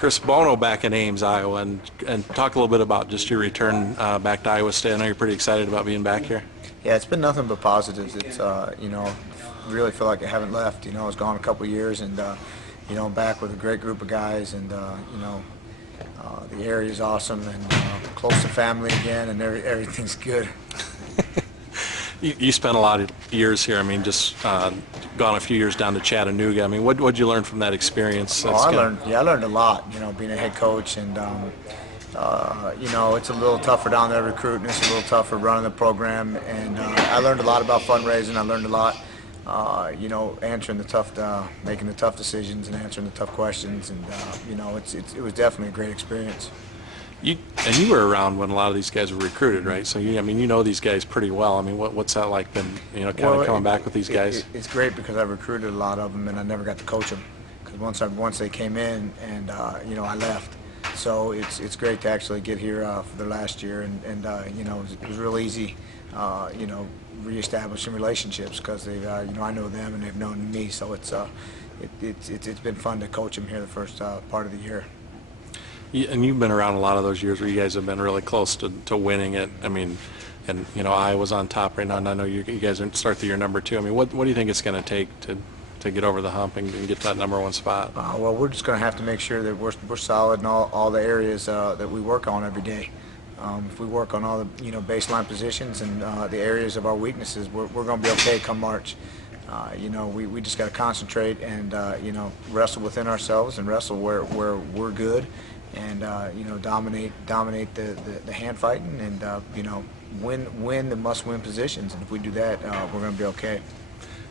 Chris Bono back in Ames, Iowa, and talk a little bit about just your return back to Iowa State. I know you're pretty excited about being back here. Yeah, it's been nothing but positives. It's really feel like I haven't left. I was gone a couple of years, and back with a great group of guys, and the area is awesome, and close to family again, and everything's good. You spent a lot of years here. I mean, just gone a few years down to Chattanooga. I mean, what'd you learn from that experience? I learned a lot. Being a head coach, and it's a little tougher down there recruiting. It's a little tougher running the program, and I learned a lot about fundraising. I learned a lot, answering making the tough decisions and answering the tough questions, and it was definitely a great experience. You were around when a lot of these guys were recruited, right? So you know these guys pretty well. I mean, what's that like been, coming back with these guys? It's great because I recruited a lot of them, and I never got to coach them because once they came in, and I left. So it's great to actually get here for the last year, and it was real easy, reestablishing relationships because they I know them and they've known me. So it's been fun to coach them here the first part of the year. And you've been around a lot of those years where you guys have been really close to winning it. I mean, and Iowa's on top right now, and I know you guys start the year #2. I mean, what do you think it's going to take to get over the hump and get to that #1 spot? Well, we're just going to have to make sure that we're solid in all the areas that we work on every day. If we work on all the baseline positions and the areas of our weaknesses, we're going to be okay come March. We just got to concentrate and wrestle within ourselves and wrestle where we're good, and dominate the hand fighting, and win the must-win positions. And if we do that, we're going to be okay.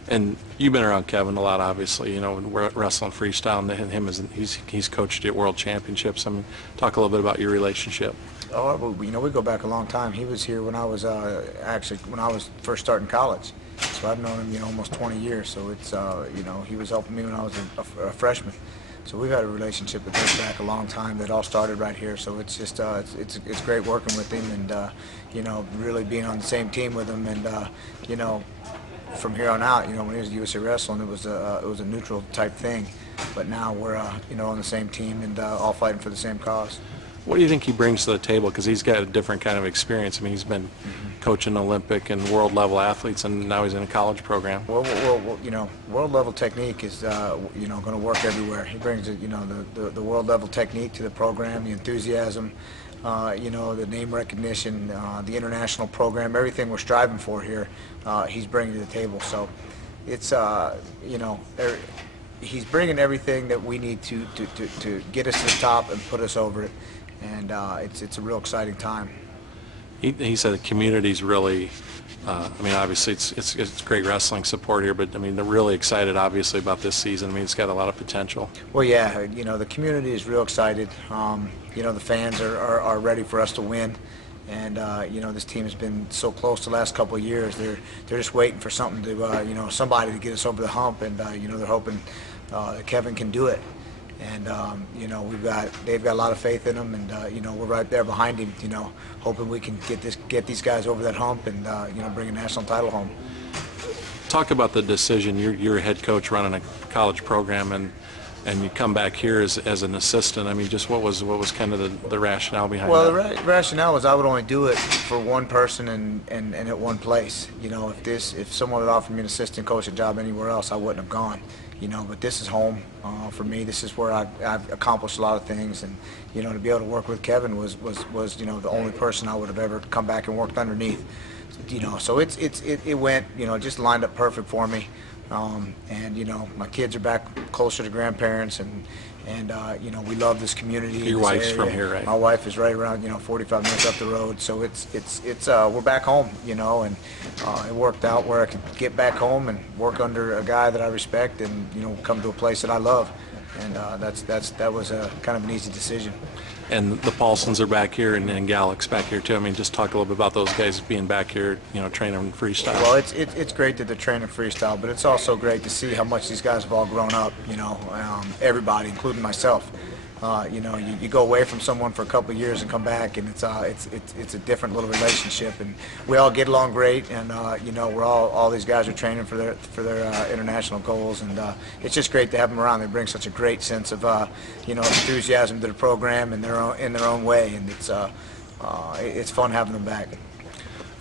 And you've been around Kevin a lot, obviously. Wrestling freestyle, and he's coached you at World Championships. I mean, talk a little bit about your relationship. Oh, well, we go back a long time. He was here when I was when I was first starting college. So I've known him, almost 20 years. So it's, he was helping me when I was a freshman. So we've had a relationship that goes back a long time that all started right here. So it's just, it's great working with him, and, really being on the same team with him. And, from here on out, when he was USA Wrestling, it was a neutral type thing. But now we're, on the same team and all fighting for the same cause. What do you think he brings to the table? Because he's got a different kind of experience. I mean, he's been coaching Olympic and world level athletes, and now he's in a college program. Well, world level technique is going to work everywhere. He brings the world level technique to the program, the enthusiasm, the name recognition, the international program, everything we're striving for here. He's bringing to the table. So it's he's bringing everything that we need to get us to the top and put us over it. And it's a real exciting time. He said the community's really, I mean, obviously it's great wrestling support here, but I mean, they're really excited, obviously, about this season. I mean, it's got a lot of potential. Well, yeah, the community is real excited. The fans are ready for us to win. And this team has been so close the last couple of years. They're just waiting for something to, somebody to get us over the hump, and they're hoping that Kevin can do it. And they've got a lot of faith in him, and we're right there behind him, hoping we can get these guys over that hump and bring a national title home. Talk about the decision. You're a head coach running a college program, and you come back here as an assistant. I mean, just what was kind of the rationale behind that? Well, the rationale was I would only do it for one person and at one place. If someone had offered me an assistant coaching job anywhere else, I wouldn't have gone. But this is home for me. This is where I've accomplished a lot of things, and to be able to work with Kevin was the only person I would have ever come back and worked underneath. So it went just lined up perfect for me. And my kids are back closer to grandparents, and we love this community. Your wife's from here, right? My wife is right around 45 minutes up the road, so we're back home, and it worked out where I could get back home and work under a guy that I respect, and come to a place that I love, and that was a kind of an easy decision. And the Paulsons are back here, and Gallick's back here too. I mean, just talk a little bit about those guys being back here, training freestyle. Well, it's great that they're training freestyle, but it's also great to see how much these guys have all grown up. Everybody, including myself. You know, you go away from someone for a couple of years and come back, and it's a different little relationship, and we all get along great, and you know, we're all these guys are training for their international goals, and it's just great to have them around. They bring such a great sense of you know, enthusiasm to the program in their own way, and it's fun having them back.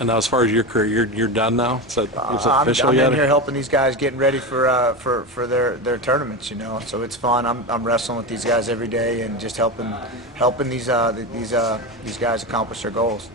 And now, as far as your career, you're done now. So it's official I'm yet? in here helping these guys getting ready for their tournaments, you know. So it's fun. I'm wrestling with these guys every day and just helping these guys accomplish their goals.